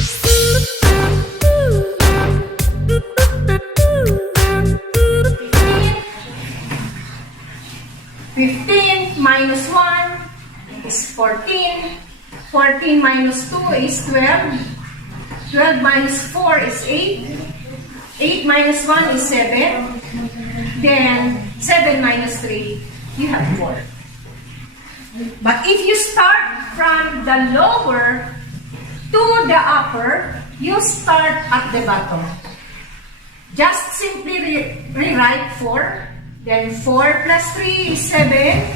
15 minus 1 is 14. 14 minus 2 is 12. 12 minus 4 is 8. 8 minus 1 is 7. Then 7 minus 3, you have 4. But if you start from the lower to the upper, you start at the bottom. Just simply rewrite 4. Then 4 plus 3 is 7.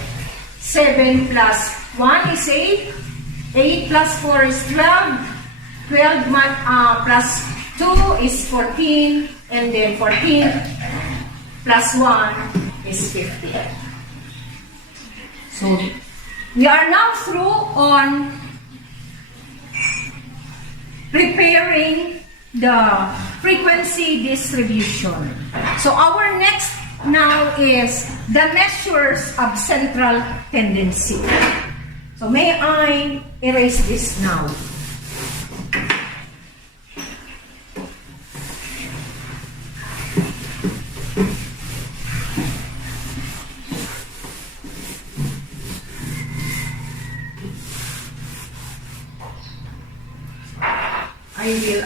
7 plus 1 is 8. 8 plus 4 is 12. 12 plus 2 is 14. And then 14 plus 1 is 15. So, we are now through on preparing the frequency distribution. So, our next now is the measures of central tendency. So, may I erase this now? I will,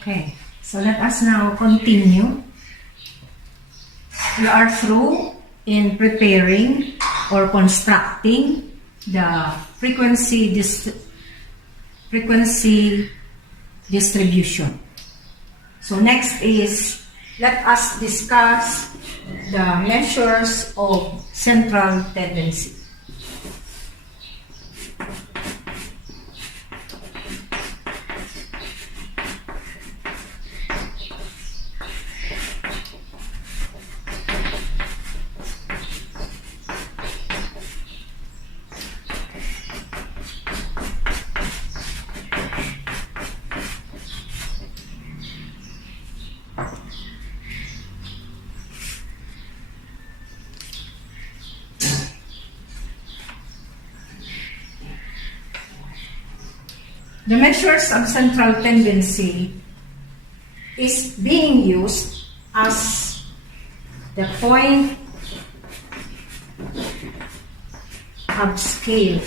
Okay, so let us now continue. We are through in preparing or constructing the frequency distribution. So next is, let us discuss the measures of central tendency. The measures of central tendency is being used as the point of scale.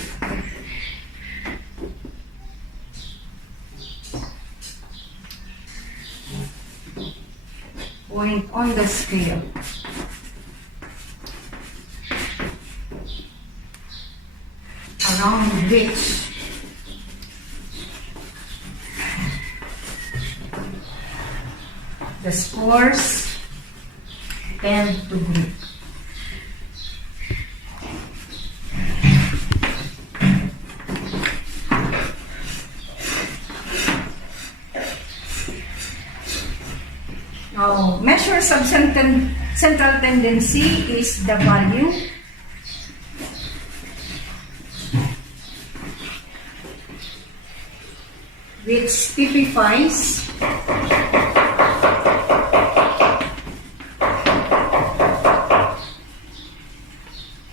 Point on the scale. Around which the scores tend to group. Now, measures of central tendency is the value which typifies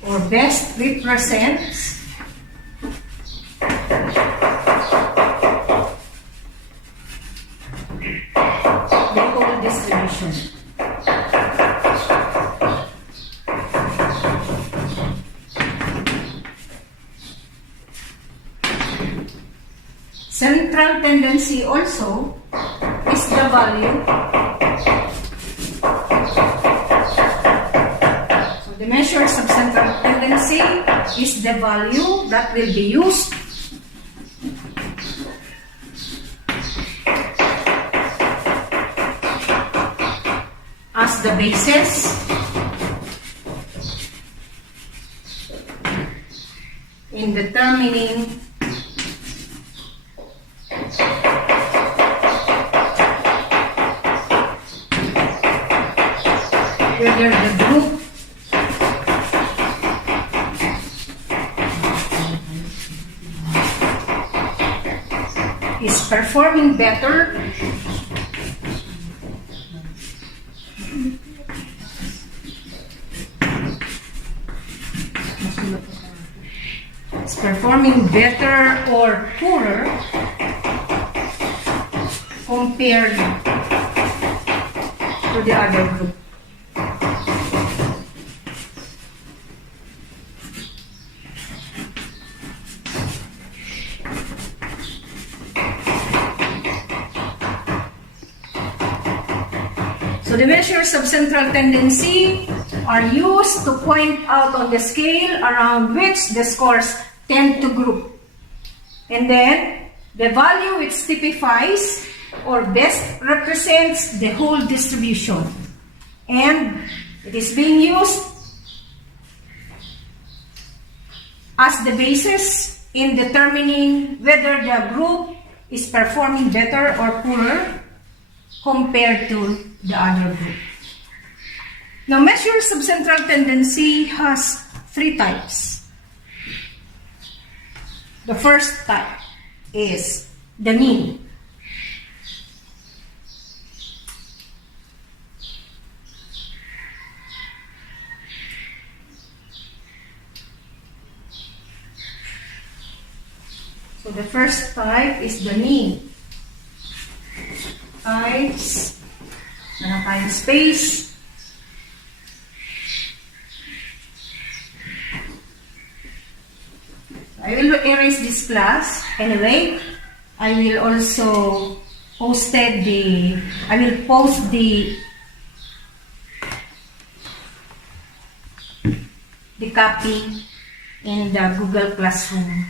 or best represents the whole distribution. Central tendency also is the value. So the measures of central tendency is the value that will be used as the basis in determining whether the group is performing better or poorer compared to the other group. So the measures of central tendency are used to point out on the scale around which the scores tend to group. And then the value which typifies or best represents the whole distribution. And it is being used as the basis in determining whether the group is performing better or poorer compared to the other group. Now, measures of central tendency has three types. The first type is the mean. So the first type is the mean times Wala tayong space. I will erase this class. Anyway, I will also post the copy in the Google Classroom.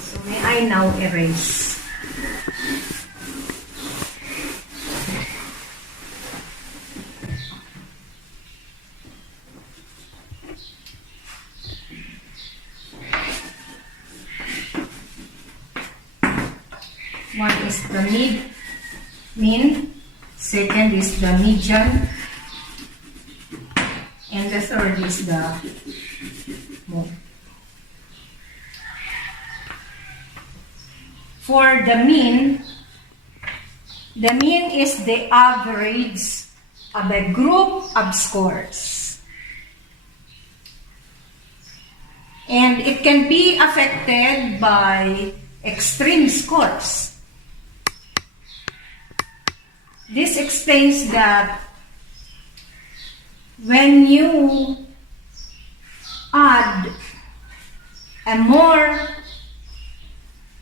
So may I now erase? One is the mean, second is the median, and the third is the mode. For the mean is the average of a group of scores. And it can be affected by extreme scores. This explains that when you add a more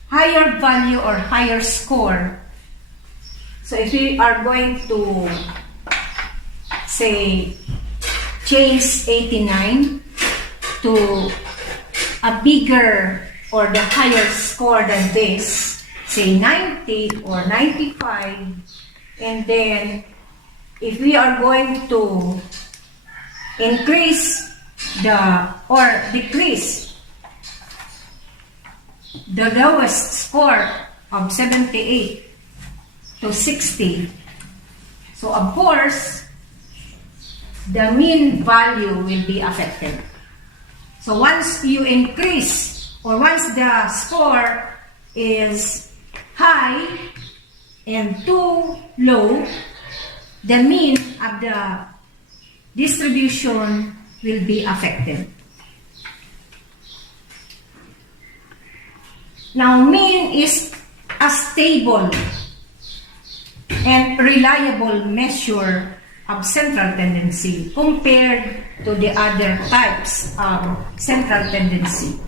higher value or higher score, so if we are going to say change 89 to a bigger or the higher score than this, say 90 or 95, and then if we are going to increase or decrease the lowest score of 78 to 60, so of course the mean value will be affected. So once you increase, or once the score is high and too low, the mean of the distribution will be affected. Now, mean is a stable and reliable measure of central tendency compared to the other types of central tendency.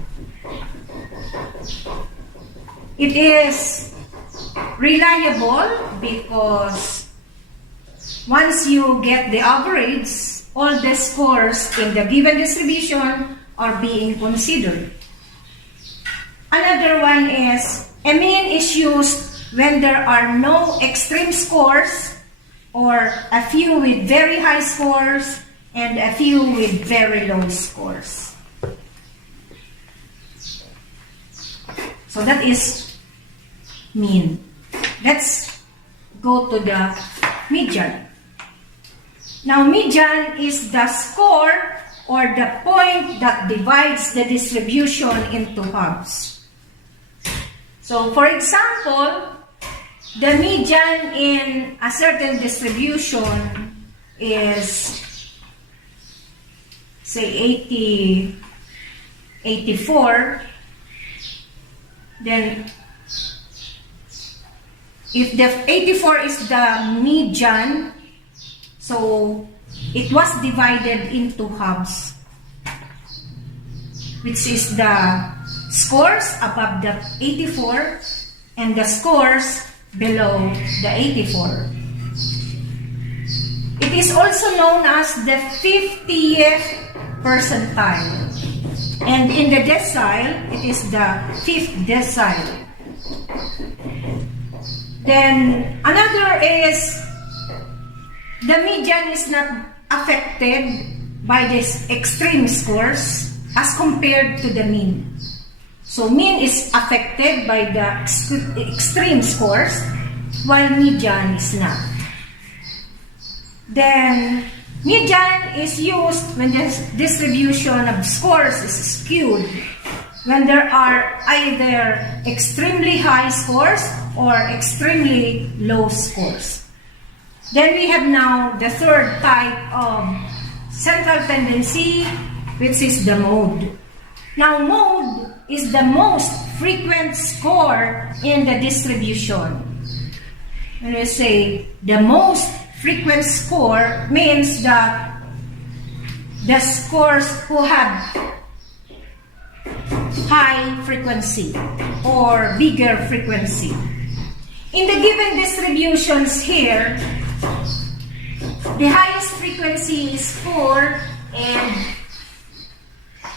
It is reliable because once you get the average, all the scores in the given distribution are being considered. Another one is, a mean is used when there are no extreme scores or a few with very high scores and a few with very low scores. So that is mean. Let's go to the median. Now, median is the score or the point that divides the distribution into halves. So, for example, the median in a certain distribution is, say, 84. Then, if the 84 is the median, so it was divided into halves, which is the scores above the 84 and the scores below the 84. It is also known as the 50th percentile. And in the decile, it is the 5th decile. Then another is, the median is not affected by these extreme scores as compared to the mean. So mean is affected by the extreme scores, while median is not. Then median is used when the distribution of scores is skewed, when there are either extremely high scores or extremely low scores. Then we have now the third type of central tendency, which is the mode. Now, mode is the most frequent score in the distribution. When we say the most frequent score means that the scores who have high frequency or bigger frequency. In the given distributions here, the highest frequency is 4 and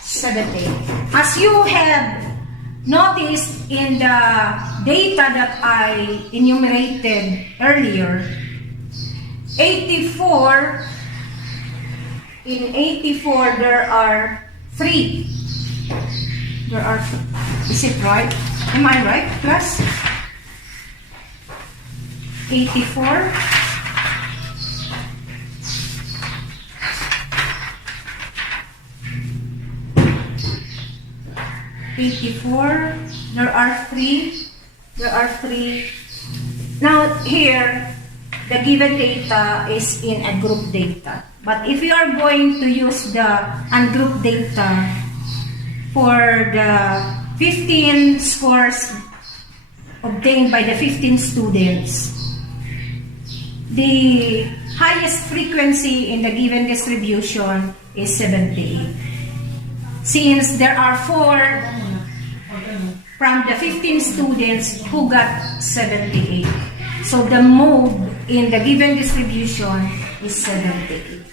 70. As you have noticed in the data that I enumerated earlier, 84, in 84 there are 3. There are, is it right? Am I right, class? 84. There are three. Now here, the given data is in a group data. But if you are going to use the ungrouped data for the 15 scores obtained by the 15 students, the highest frequency in the given distribution is 78. Since there are 4 from the 15 students who got 78. So the mode in the given distribution is 78.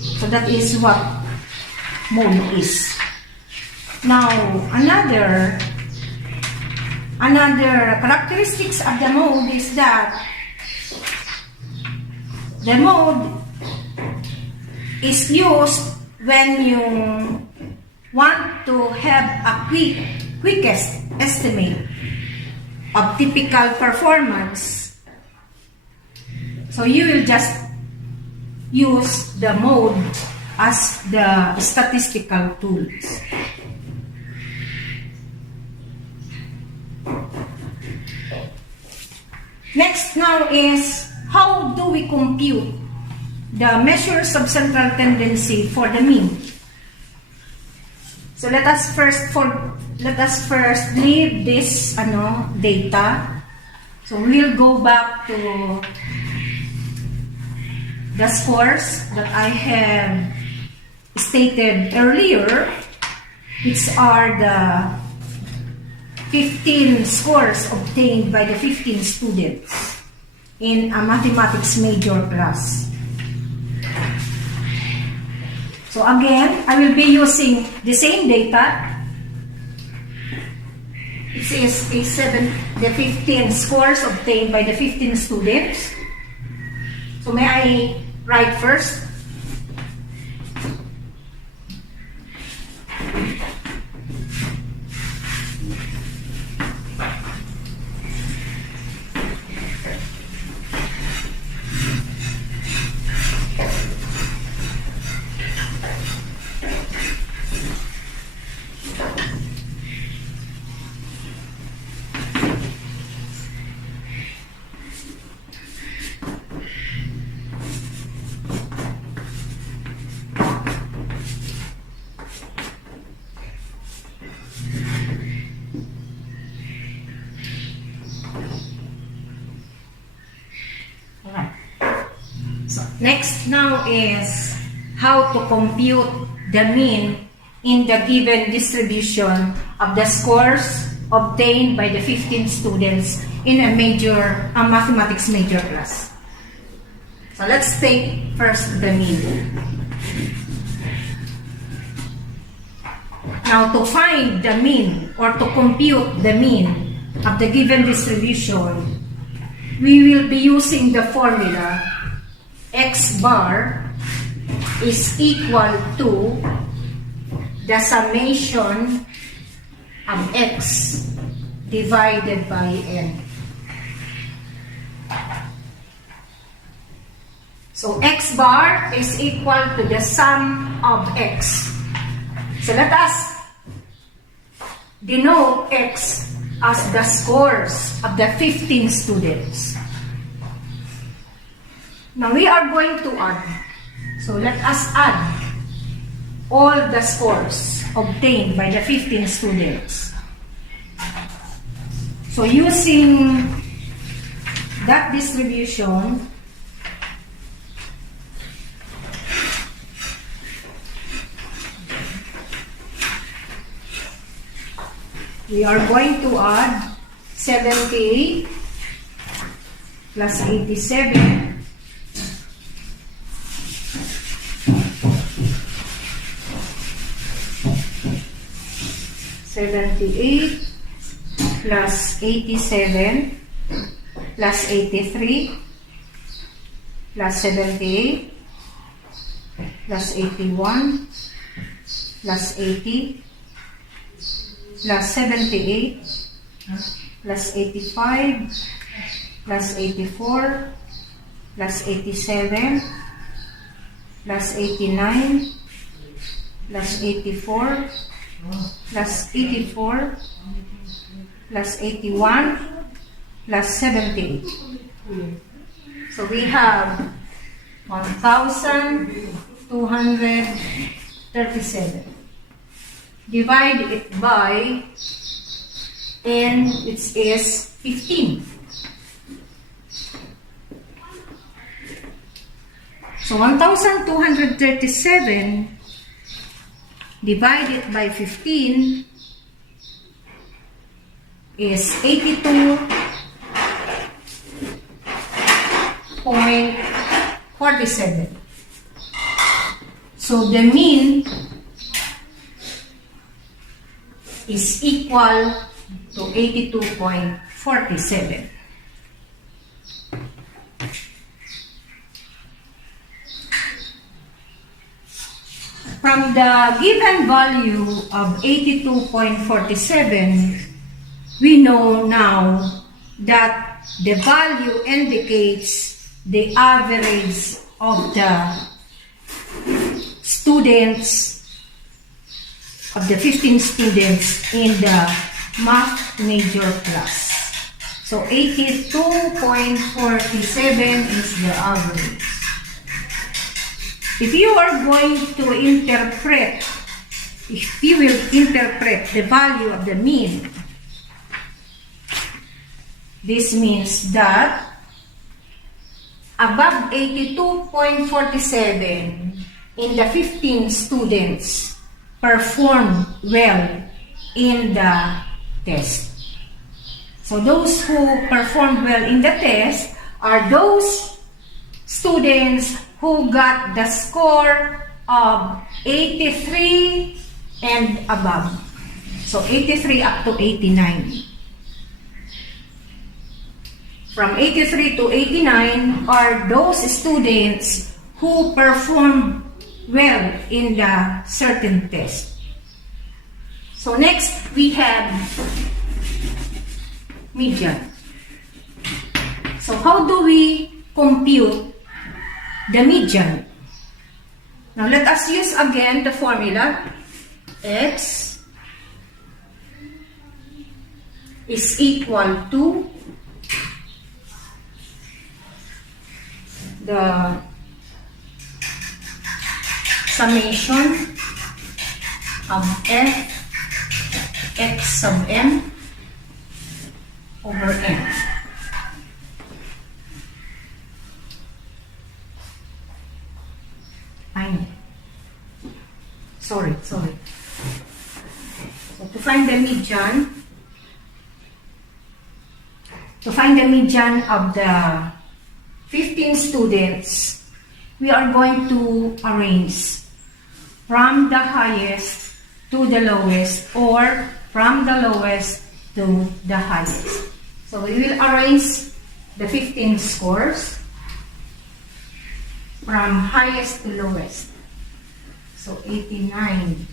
So that is what mode is. Now, another characteristics of the mode is that the mode is used when you want to have a quickest estimate of typical performance. So you will just use the mode as the statistical tools. Next now is, how do we compute the measures of central tendency for the mean? So let us first leave this data. So we'll go back to the scores that I have stated earlier, which are the 15 scores obtained by the 15 students in a mathematics major class. So again, I will be using the same data. It is the 15 scores obtained by the 15 students. So may I write first? Next now is how to compute the mean in the given distribution of the scores obtained by the 15 students in a mathematics major class. So let's take first the mean. Now to find the mean or to compute the mean of the given distribution, we will be using the formula x bar is equal to the summation of x divided by n. So x bar is equal to the sum of x. So let us denote x as the scores of the 15 students. Now we are going to add. So let us add all the scores obtained by the 15 students. So using that distribution, we are going to add 78 plus 87 78 plus 87 plus 83 plus 78 plus 81 plus 80 plus 78 plus 85 plus 84 plus 87 plus 89 plus 84 plus 84 plus 81 plus 78. So we have 1,237. Divide it by n, which is 15. So 1,237 divided by 15 is 82.47. So the mean is equal to 82.47. From the given value of 82.47, we know now that the value indicates the average of the students, of the 15 students in the math major class. So 82.47 is the average. If you will interpret the value of the mean, this means that above 82.47 in the 15 students perform well in the test. So those who perform well in the test are those students who got the score of 83 and above. So 83 up to 89. From 83 to 89 are those students who perform well in the certain test. So next we have median. So how do we compute the median? Now let us use again the formula. X is equal to the summation of f x sub m over n. Sorry. So to find the median of the 15 students, we are going to arrange from the highest to the lowest, or from the lowest to the highest. So we will arrange the 15 scores from highest to lowest. So 89,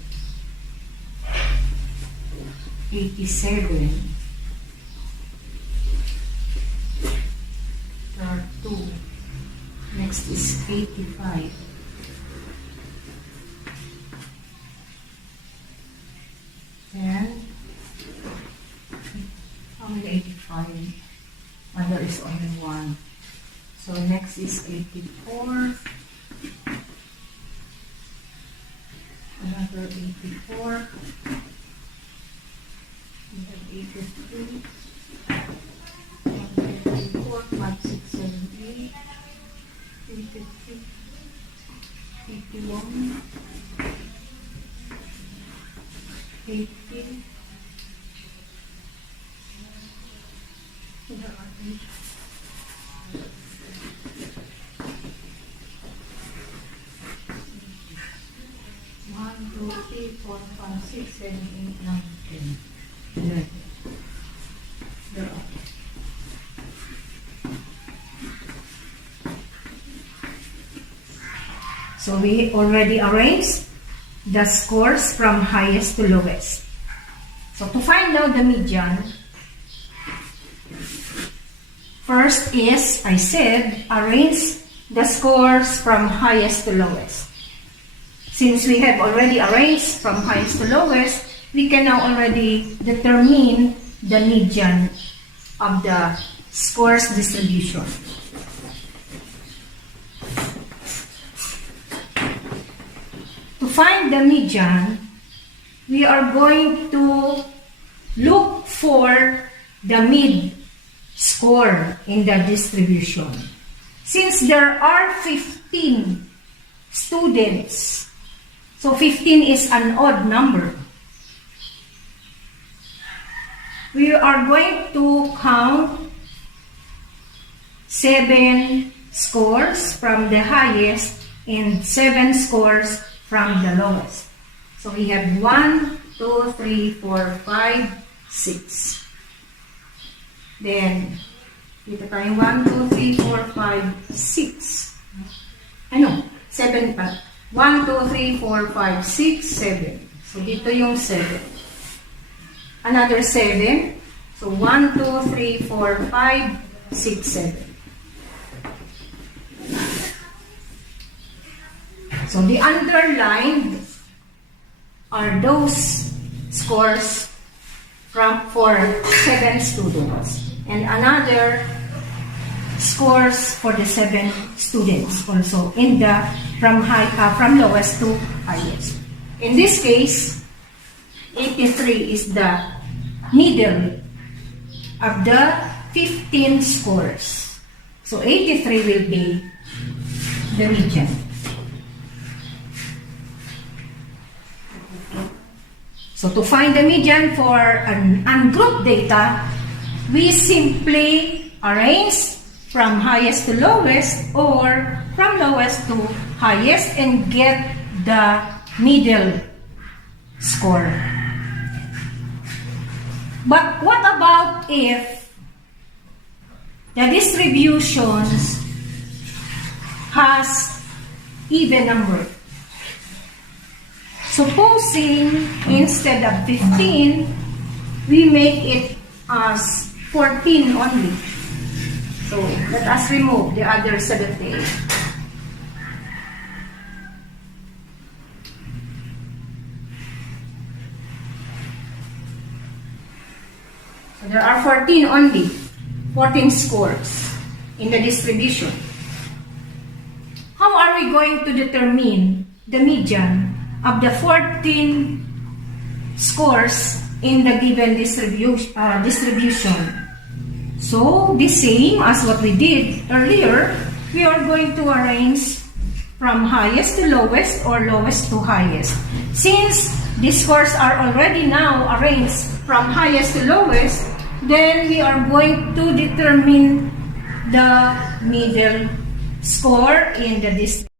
87, 32, next is 85, and how many 85? There is only one. So next is 84. 184. We have 83. 184, 5, 6, 7, 8. 83. 81. 80. Where are they? 1, 2, 3, 4, 5, 6, 7, 8, 9, 10. 11. They're all. So we already arranged the scores from highest to lowest. So to find out the median, first is, I said, arrange the scores from highest to lowest. Since we have already arranged from highest to lowest, we can now already determine the median of the scores distribution. To find the median, we are going to look for the mid score in the distribution. Since there are 15 students, so 15 is an odd number, we are going to count 7 scores from the highest and 7 scores from the lowest. So we have 1, 2, 3, 4, 5, 6. Then, dito tayo 1, 2, 3, 4, 5, 6. Ano? 7 pa. 1, 2, 3, 4, 5, 6, 7. So dito yung 7. Another 7. So 1, 2, 3, 4, 5, 6, 7. So the underlined are those scores for 7 students, and another scores for the 7 students also in the from lowest to highest. In this case, 83 is the middle of the 15 scores. So 83 will be the median. So to find the median for an ungrouped data, we simply arrange from highest to lowest or from lowest to highest and get the middle score. But what about if the distributions has even number? Supposing instead of 15, we make it as 14 only. So let us remove the other 78. So there are 14 only, 14 scores in the distribution. How are we going to determine the median of the 14 scores in the given distribution? So, the same as what we did earlier, we are going to arrange from highest to lowest or lowest to highest. Since the scores are already now arranged from highest to lowest, then we are going to determine the middle score in the distribution.